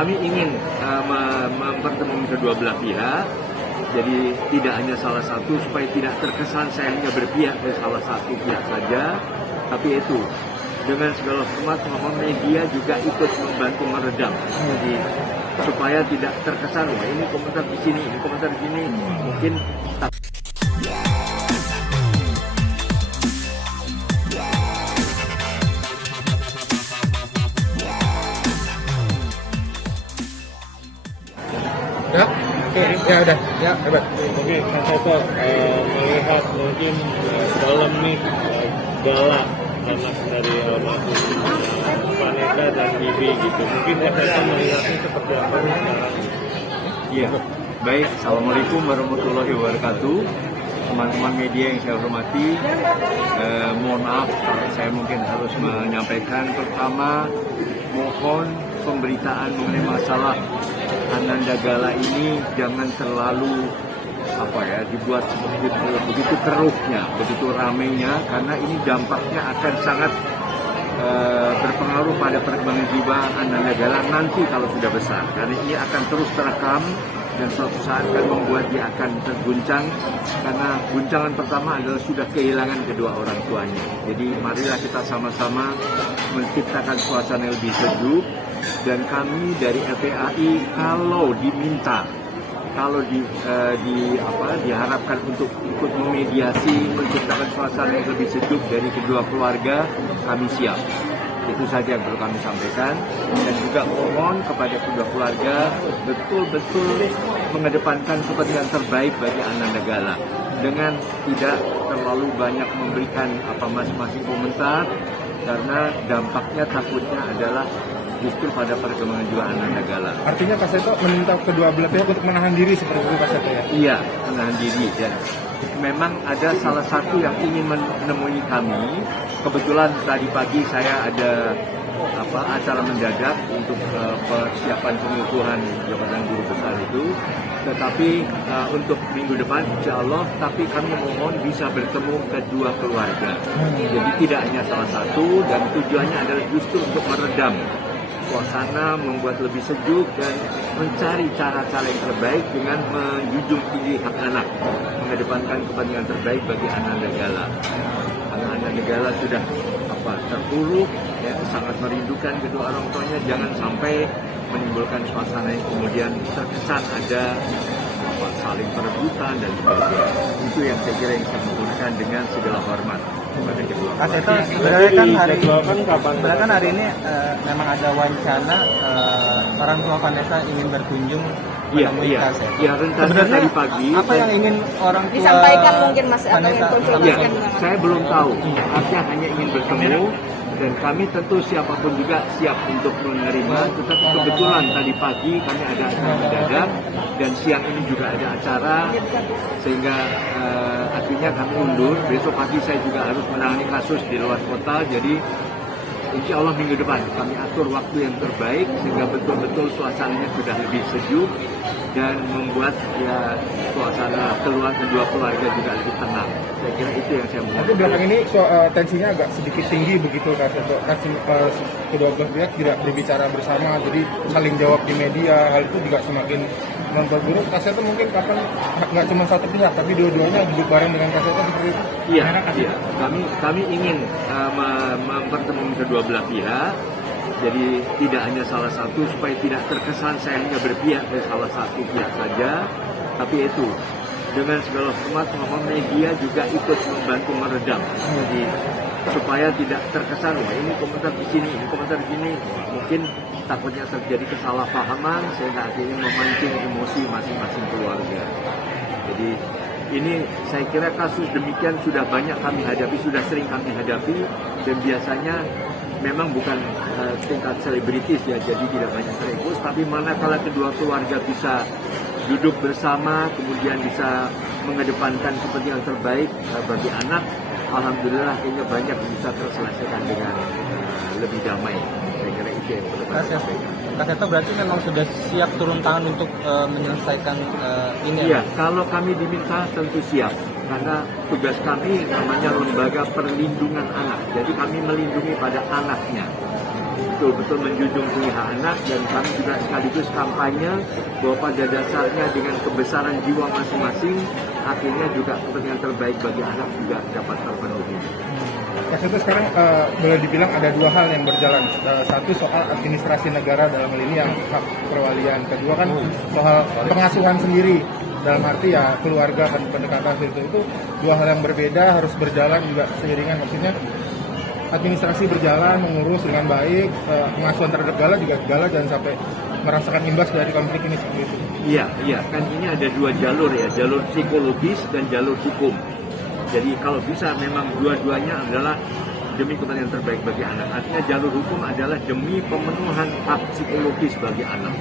kami ingin mempertemukan kedua belah pihak. Jadi tidak hanya salah satu, supaya tidak terkesan saya hanya berpihak ke salah satu pihak saja, tapi itu dengan segala hormat mohon media juga ikut membantu meredam. Jadi supaya tidak terkesan wah ini komentar di sini, ini komentar di sini, mungkin Ya, oke, ya udah, ya hebat. Oke, Mas Seto, melihat mungkin polemik galak anak dari almarhum Vanessa dan Bibi gitu, mungkin Mas Seto melihatnya seperti apa nih sekarang? iya. Baik, assalamualaikum warahmatullahi wabarakatuh. Teman-teman media yang saya hormati, mohon maaf kalau saya mungkin harus menyampaikan. Pertama, mohon pemberitaan mengenai masalah Ananda Gala ini jangan terlalu dibuat begitu keruhnya, begitu ramainya, karena ini dampaknya akan sangat berpengaruh pada perkembangan jiwa Ananda Gala nanti kalau sudah besar, karena ini akan terus terekam dan suatu saat akan membuat dia akan terguncang, karena guncangan pertama adalah sudah kehilangan kedua orang tuanya. Jadi marilah kita sama-sama menciptakan suasana yang lebih sejuk. Dan kami dari LPAI kalau diminta, kalau diharapkan untuk ikut memediasi, menciptakan suasana yang lebih sejuk dari kedua keluarga, kami siap. Itu saja yang perlu kami sampaikan. Dan juga mohon kepada kedua keluarga betul-betul mengedepankan kepentingan terbaik bagi Ananda Gala dengan tidak terlalu banyak memberikan masing-masing komentar, karena dampaknya takutnya adalah justru pada perkembangan jiwa Ananda Gala. Artinya Kak Seto meminta kedua belah pihak untuk menahan diri seperti itu Kak Seto ya? Iya, menahan diri. Dan memang ada salah satu yang ingin menemui kami. Kebetulan tadi pagi saya ada acara mendadak untuk persiapan pengukuhan jabatan guru besar itu. Tetapi untuk minggu depan insya Allah, tapi kami mohon bisa bertemu kedua keluarga. Jadi tidak hanya salah satu, dan tujuannya adalah justru untuk meredam suasana, membuat lebih sejuk dan mencari cara-cara yang terbaik dengan menjunjung tinggi hak anak, mengedepankan kepentingan terbaik bagi Ananda Gala. Ananda Gala sudah terpuruk, ya, sangat merindukan kedua orang tuanya. Jangan sampai menimbulkan suasana yang kemudian terkesan ada saling perebutan dan sebagainya. Itu yang saya kira yang saya menggunakan dengan segala hormat kepada kedua. Mas Seto, sebenarnya kan hari ini memang ada wacana orang tua Vanessa ingin berkunjung menemui Kak Seto. Iya, rencananya tadi pagi. Apa yang ingin orang tua disampaikan mungkin Mas atau Vanessa? konsultasikan? Saya belum tahu. Artinya hanya ingin bertemu. Dan kami tentu siapapun juga siap untuk menerima, tetapi kebetulan tadi pagi kami ada acara mendadak dan siang ini juga ada acara, sehingga akhirnya kami undur. Besok pagi saya juga harus menangani kasus di luar kota, jadi insya Allah minggu depan kami atur waktu yang terbaik sehingga betul-betul suasananya sudah lebih sejuk dan membuat suasana kedua keluarga juga lebih tenang. Saya kira itu yang saya mau. Tapi belakang ini tensinya agak sedikit tinggi begitu Kak Seto. Kedua belah pihak tidak berbicara bersama, jadi saling jawab di media. Hal itu juga semakin memperburuk. Kak Seto mungkin kapan nggak cuma satu pihak, tapi dua-duanya duduk bareng dengan Kak Seto seperti itu? Iya. Kami ingin mempertemukan kedua belah pihak. Jadi tidak hanya salah satu, supaya tidak terkesan saya hanya berpihak ke salah satu pihak saja, tapi itu dengan segala hormat mohon media juga ikut membantu meredam. Jadi supaya tidak terkesan wah ini komentar di sini, ini komentar di sini, mungkin takutnya terjadi kesalahpahaman sehingga akhirnya memancing emosi masing-masing keluarga. Jadi ini saya kira kasus demikian sudah banyak kami hadapi, sudah sering kami hadapi, dan biasanya memang bukan tingkat selebritis ya, jadi tidak banyak terekspos, tapi manakala kedua keluarga bisa duduk bersama, kemudian bisa mengedepankan kepentingan terbaik bagi anak, alhamdulillah kayaknya banyak bisa terselesaikan dengan lebih damai. Saya kira itu yang perlu kami sampaikan. Kak Seto berarti memang sudah siap turun tangan untuk menyelesaikan ini? Iya, kalau kami diminta tentu siap. Karena tugas kami namanya Lembaga Perlindungan Anak. Jadi kami melindungi pada anaknya. betul-betul menjunjung tinggi hak anak, dan kami juga sekaligus kampanye bahwa pada dasarnya dengan kebesaran jiwa masing-masing, akhirnya juga kepentingan terbaik bagi anak juga dapat terpenuhi. Mas itu sekarang boleh dibilang ada dua hal yang berjalan. Satu soal administrasi negara dalam hal ini yang hak perwalian. Kedua kan soal pengasuhan sendiri dalam arti ya keluarga dan pendekatan itu dua hal yang berbeda, harus berjalan juga seiringan. Maksudnya administrasi berjalan mengurus dengan baik, pengasuhan terhadap Gala juga Gala jangan sampai merasakan imbas dari konflik ini seperti itu. Iya, kan ini ada dua jalur ya, jalur psikologis dan jalur hukum. Jadi kalau bisa memang dua-duanya adalah demi kepentingan terbaik bagi anak. Artinya jalur hukum adalah demi pemenuhan hak psikologis bagi anak,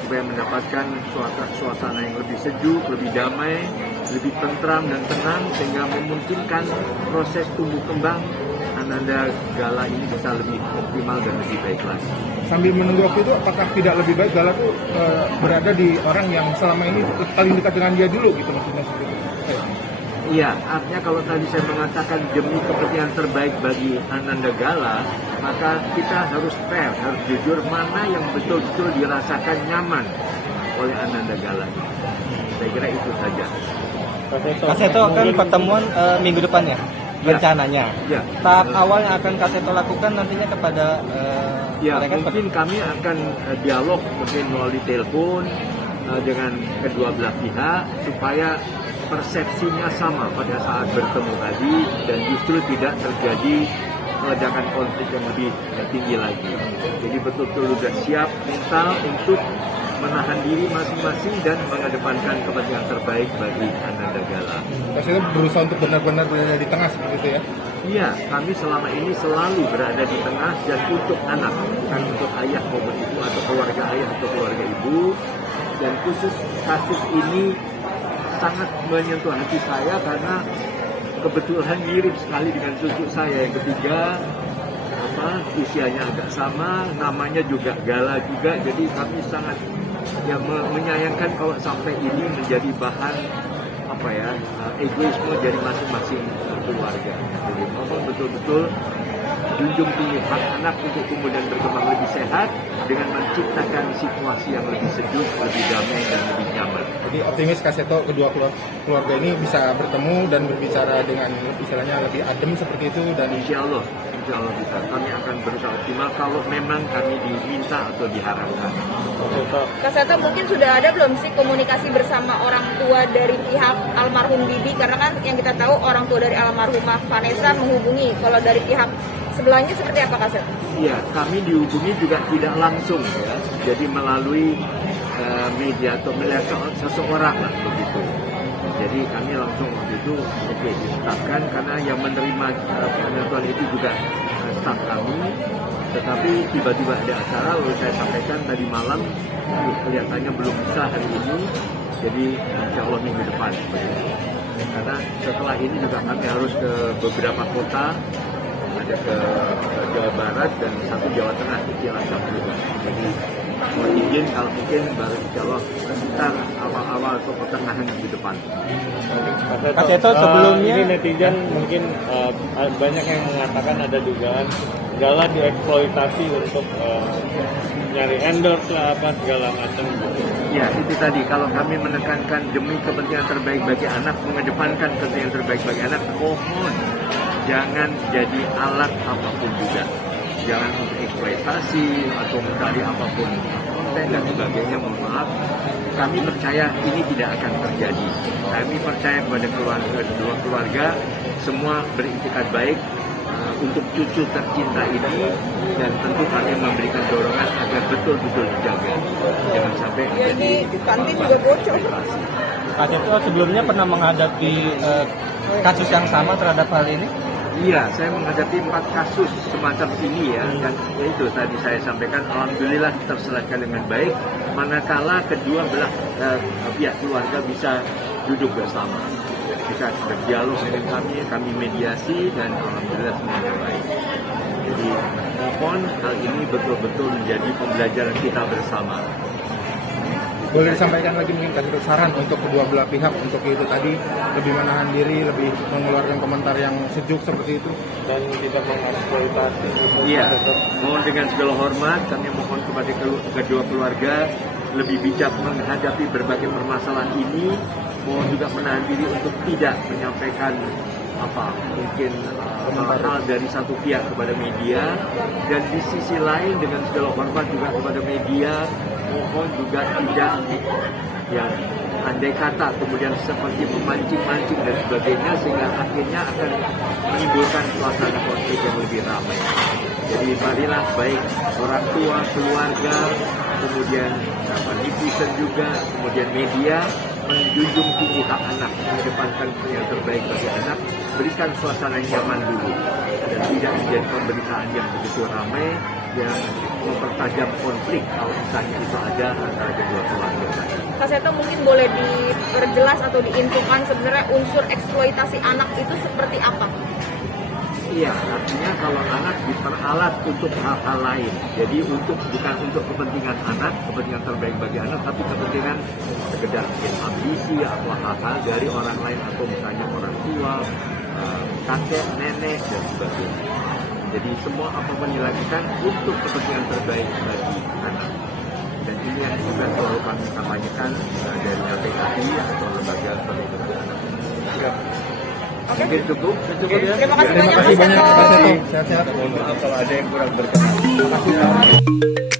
supaya mendapatkan suasana yang lebih sejuk, lebih damai, lebih tentram dan tenang, sehingga memungkinkan proses tumbuh kembang Ananda Gala ini bisa lebih optimal dan lebih baik lagi. Sambil menunggu waktu itu, apakah tidak lebih baik Gala tuh berada di orang yang selama ini paling dekat dengan dia dulu gitu maksudnya seperti itu? Iya, artinya kalau tadi saya mengatakan demi kepentingan terbaik bagi Ananda Gala, maka kita harus fair, harus jujur mana yang betul-betul dirasakan nyaman oleh Ananda Gala. Saya kira itu saja. Kak Seto kan pertemuan minggu depan ya, rencananya. Ya. Tahap awal yang akan Kak Seto lakukan nantinya kepada Ya, mereka mungkin kami akan dialog mungkin melalui telepon dengan kedua belah pihak supaya persepsinya sama pada saat bertemu tadi dan justru tidak terjadi ledakan konflik yang lebih tinggi lagi. Jadi betul-betul sudah siap mental untuk menahan diri masing-masing dan mengedepankan kepentingan terbaik bagi Ananda Gala. Maksudnya berusaha untuk benar-benar berada di tengah seperti itu ya? Iya, kami selama ini selalu berada di tengah dan untuk anak, bukan untuk ayah maupun ibu atau keluarga ayah atau keluarga ibu. Dan khusus kasus ini sangat menyentuh hati saya karena kebetulan mirip sekali dengan cucu saya yang ketiga, usianya agak sama, namanya juga Gala juga, jadi kami sangat menyayangkan kalau sampai ini menjadi bahan egoisme dari masing-masing keluarga. Jadi mohon betul-betul junjung tinggi hak anak untuk kemudian berkembang lebih sehat dengan menciptakan situasi yang lebih sejuk, lebih damai dan lebih nyaman. Jadi optimis Kak Seto kedua keluarga ini bisa bertemu dan berbicara dengan istilahnya lebih adem seperti itu dan Insya Allah bisa. Kami akan berusaha optimal kalau memang kami diminta atau diharapkan. Kak Seto mungkin sudah ada belum sih komunikasi bersama orang tua dari pihak almarhum Bibi? Karena kan yang kita tahu orang tua dari almarhumah Vanessa menghubungi. Kalau dari pihak sebelahnya seperti apa Kak Seto? Iya, kami dihubungi juga tidak langsung ya. Jadi melalui media atau melihat seseorang lah begitu. Jadi kami langsung waktu itu ditetapkan karena yang menerima penentuan itu juga staf kami. Tetapi tiba-tiba ada acara, lalu saya sampaikan tadi malam kelihatannya belum bisa hari ini. Jadi insya Allah minggu depan. Karena setelah ini juga kami harus ke beberapa kota, ada ke Jawa Barat dan satu Jawa Tengah di Cilacap juga. Jadi mohon izin kalau mungkin baru insya Allah sekitar awal-awal atau pertengahan minggu depan. Kak Seto sebelumnya ini netizen mungkin banyak yang mengatakan ada dugaan Gala dieksploitasi untuk nyari endorse lah apa segala macam. Ya itu tadi kalau kami menekankan demi kepentingan terbaik bagi anak, mengedepankan kepentingan terbaik bagi anak, mohon jangan jadi alat apapun juga. Jangan untuk eksploitasi atau mencari apapun konten dan sebagainya. Mohon maaf, kami percaya ini tidak akan terjadi. Kami percaya kepada kedua keluarga semua beriktikad baik untuk cucu tercinta ini, dan tentu kami memberikan dorongan agar betul-betul dijaga. Jangan sampai Jadi kantin juga bocor. Kak Seto sebelumnya pernah menghadapi kasus yang sama terhadap hal ini? Iya, saya menghadapi 4 kasus semacam ini ya, dan itu tadi saya sampaikan alhamdulillah terselesaikan dengan baik, manakala kedua belah pihak keluarga bisa duduk bersama, bisa berdialog dengan kami mediasi dan alhamdulillah semuanya baik. Jadi mohon hal ini betul-betul menjadi pembelajaran kita bersama. boleh disampaikan lagi mungkin kasih saran untuk kedua belah pihak untuk itu tadi lebih menahan diri, lebih mengeluarkan komentar yang sejuk seperti itu. dan tidak mengeksploitasi gitu. Iya, Pak Seto. mohon dengan segala hormat kami mohon kepada kedua keluarga lebih bijak menghadapi berbagai permasalahan ini. Mohon juga menahan diri untuk tidak menyampaikan mungkin hal dari satu pihak kepada media, dan di sisi lain dengan segala hormat juga kepada media mohon juga tidak yang andai kata kemudian seperti memancing-mancing dan sebagainya sehingga akhirnya akan menimbulkan suasana konflik yang lebih ramai. Jadi marilah baik orang tua, keluarga, kemudian netizen juga, kemudian media menjunjung tinggi hak anak, mengedepankan yang terbaik bagi anak, berikan suasana yang nyaman dulu dan tidak menjadi pemberitaan yang begitu ramai yang mempertajam konflik kalau misalnya itu ada antara kedua keluarga. Kak Seto mungkin boleh diperjelas atau diinfokan sebenarnya unsur eksploitasi anak itu seperti apa? Iya, artinya kalau anak diperalat untuk hal-hal lain. Jadi bukan untuk kepentingan anak, kepentingan terbaik bagi anak, tapi kepentingan sekedar ambisi atau hal-hal dari orang lain atau misalnya orang tua, kakek, nenek dan sebagainya. Jadi semua apapun dilakukan untuk kepentingan terbaik bagi anak. Dan ini yang juga selalu kami kampanyekan dari LPKI atau lembaga perlindungan anak. Oke. Mungkin cukup ya. Terima kasih Terima banyak kasih Kak banyak Seto. Pak Seto. Sehat-sehat. Mohon maaf kalau ada yang kurang berkenan. Terima kasih.